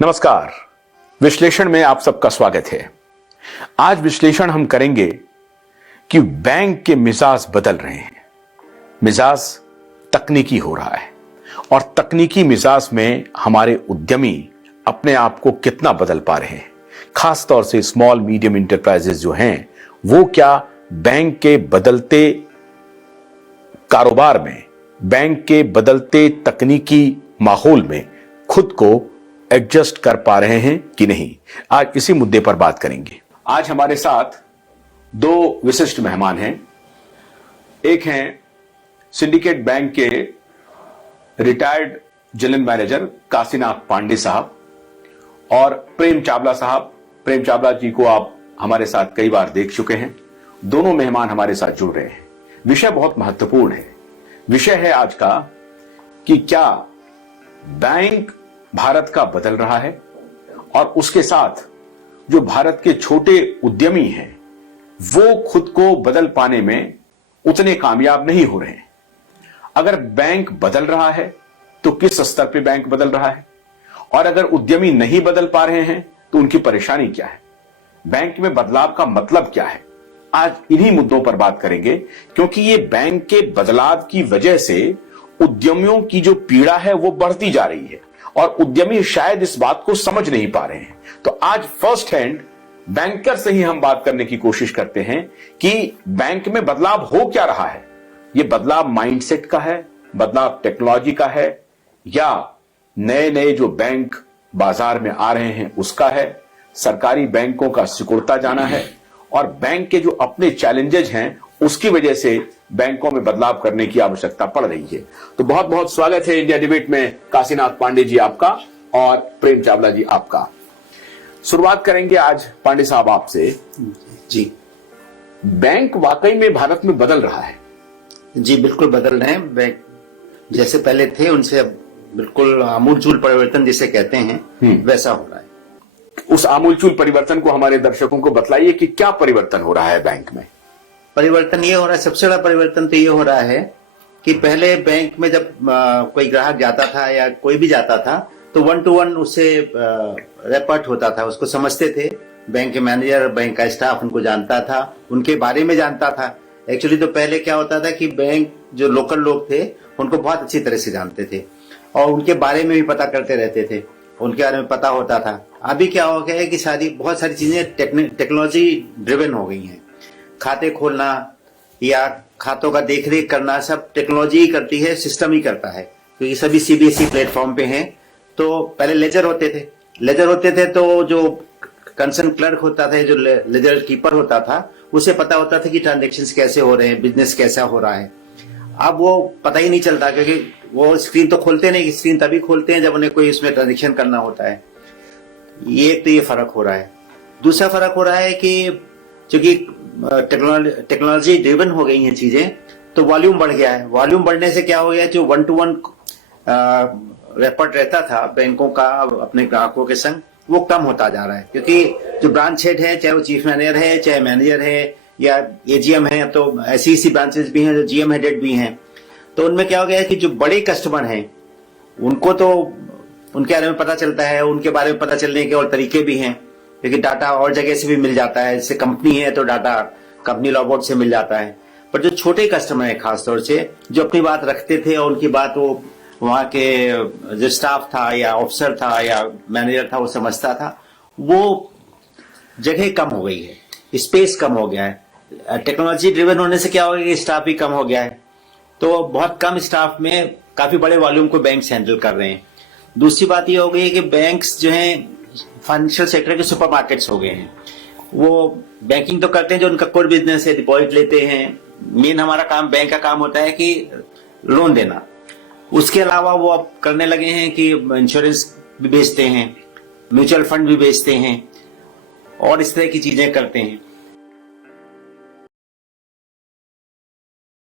नमस्कार। विश्लेषण में आप सबका स्वागत है। आज विश्लेषण हम करेंगे कि बैंक के मिजाज बदल रहे हैं। मिजाज तकनीकी हो रहा है और तकनीकी मिजाज में हमारे उद्यमी अपने आप को कितना बदल पा रहे हैं। खासतौर से स्मॉल मीडियम इंटरप्राइजेस जो हैं, वो क्या बैंक के बदलते कारोबार में, बैंक के बदलते तकनीकी माहौल में खुद को एडजस्ट कर पा रहे हैं कि नहीं। आज इसी मुद्दे पर बात करेंगे। आज हमारे साथ दो विशिष्ट मेहमान हैं। एक हैं सिंडिकेट बैंक के retired general manager Kashinath Pandey साहब और प्रेम चावला साहब। प्रेम चावला जी को आप हमारे साथ कई बार देख चुके हैं। दोनों मेहमान हमारे साथ जुड़ रहे हैं। विषय बहुत महत्वपूर्ण है। विषय है आज का कि क्या बैंक भारत का बदल रहा है और उसके साथ जो भारत के छोटे उद्यमी हैं वो खुद को बदल पाने में उतने कामयाब नहीं हो रहे हैं। अगर बैंक बदल रहा है तो किस स्तर पे बैंक बदल रहा है, और अगर उद्यमी नहीं बदल पा रहे हैं तो उनकी परेशानी क्या है, बैंक में बदलाव का मतलब क्या है। आज इन्हीं मुद्दों पर बात करेंगे, क्योंकि ये बैंक के बदलाव की वजह से उद्यमियों की जो पीड़ा है वो बढ़ती जा रही है और उद्यमी शायद इस बात को समझ नहीं पा रहे हैं। तो आज फर्स्ट हैंड बैंकर से ही हम बात करने की कोशिश करते हैं कि बैंक में बदलाव हो क्या रहा है। यह बदलाव माइंडसेट का है, बदलाव टेक्नोलॉजी का है, या नए नए जो बैंक बाजार में आ रहे हैं उसका है, सरकारी बैंकों का सिकुड़ता जाना है, और बैंक के जो अपने चैलेंजेस हैं उसकी वजह से बैंकों में बदलाव करने की आवश्यकता पड़ रही है। तो बहुत बहुत स्वागत है इंडिया डिबेट में काशीनाथ पांडे जी आपका और प्रेम चावला जी आपका। शुरुआत करेंगे आज पांडे साहब आपसे। जी, बैंक वाकई में भारत में बदल रहा है? जी बिल्कुल बदल रहे हैं। बैंक जैसे पहले थे उनसे अब बिल्कुल आमूलचूल परिवर्तन जिसे कहते हैं वैसा हो रहा है। उस आमूलचूल परिवर्तन को हमारे दर्शकों को बतलाइए कि क्या परिवर्तन हो रहा है बैंक में। परिवर्तन ये हो रहा है, सबसे बड़ा परिवर्तन तो ये हो रहा है कि पहले बैंक में जब कोई ग्राहक जाता था या कोई भी जाता था तो 1 to 1 उससे रेपर्ट होता था, उसको समझते थे। बैंक के मैनेजर, बैंक का स्टाफ उनको जानता था, उनके बारे में जानता था। एक्चुअली तो पहले क्या होता था कि बैंक जो लोकल लोग थे उनको बहुत अच्छी तरह से जानते थे और उनके बारे में भी पता करते रहते थे, उनके बारे में पता होता था। अभी क्या हो गया है कि बहुत सारी चीजें टेक्नोलॉजी ड्रिवन हो गई हैं। खाते खोलना या खातों का देखरेख करना सब टेक्नोलॉजी ही करती है, सिस्टम ही करता है, क्योंकि सभी सीबीएसई प्लेटफॉर्म पे हैं। तो पहले लेजर होते थे तो जो कंसर्न क्लर्क होता था, जो लेजर कीपर होता था, उसे पता होता था कि ट्रांजेक्शन्स कैसे हो रहे हैं, बिजनेस कैसा हो रहा है। अब वो पता ही नहीं चलता, क्योंकि वो स्क्रीन तो खोलते नहीं। स्क्रीन तभी खोलते हैं जब उन्हें कोई उसमें ट्रांजेक्शन करना होता है। ये फर्क हो रहा है। दूसरा फर्क हो रहा है कि चूंकि टेक्नोलॉजी ड्रिवन हो गई हैं चीजें, तो वॉल्यूम बढ़ गया है। वॉल्यूम बढ़ने से क्या हो गया, जो 1 to 1 रेपर्ट रहता था बैंकों का अपने ग्राहकों के संग, वो कम होता जा रहा है। क्योंकि जो ब्रांच हेड है, चाहे वो चीफ मैनेजर है, चाहे मैनेजर है या एजीएम है, तो ऐसी ब्रांचेस भी हैं जो जीएम हेडेड भी हैं। तो उनमें क्या हो गया है कि जो बड़े कस्टमर हैं उनको तो उनके बारे में पता चलता है, उनके बारे में पता चलने के और तरीके भी हैं, क्योंकि डाटा और जगह से भी मिल जाता है। जैसे कंपनी है तो डाटा कंपनी लॉ बोर्ड से मिल जाता है। पर जो छोटे कस्टमर है खासतौर से, जो अपनी बात रखते थे और उनकी बात वो वहां के जो स्टाफ था या ऑफिसर था या मैनेजर था वो समझता था, वो जगह कम हो गई है, स्पेस कम हो गया है। टेक्नोलॉजी ड्रिवन होने से क्या हो गया कि स्टाफ भी कम हो गया है, तो बहुत कम स्टाफ में काफी बड़े वॉल्यूम को बैंक्स हैंडल कर रहे हैं। दूसरी बात ये हो गई है कि बैंक्स जो हैं फाइनेंशियल सेक्टर के सुपरमार्केट्स हो गए हैं। वो बैंकिंग तो करते हैं, जो उनका कोर बिजनेस है, डिपॉजिट लेते हैं। मेन हमारा काम, बैंक का काम होता है कि लोन देना। उसके अलावा वो अब करने लगे हैं कि इंश्योरेंस भी बेचते हैं, म्यूचुअल फंड भी बेचते हैं और इस तरह की चीजें करते हैं।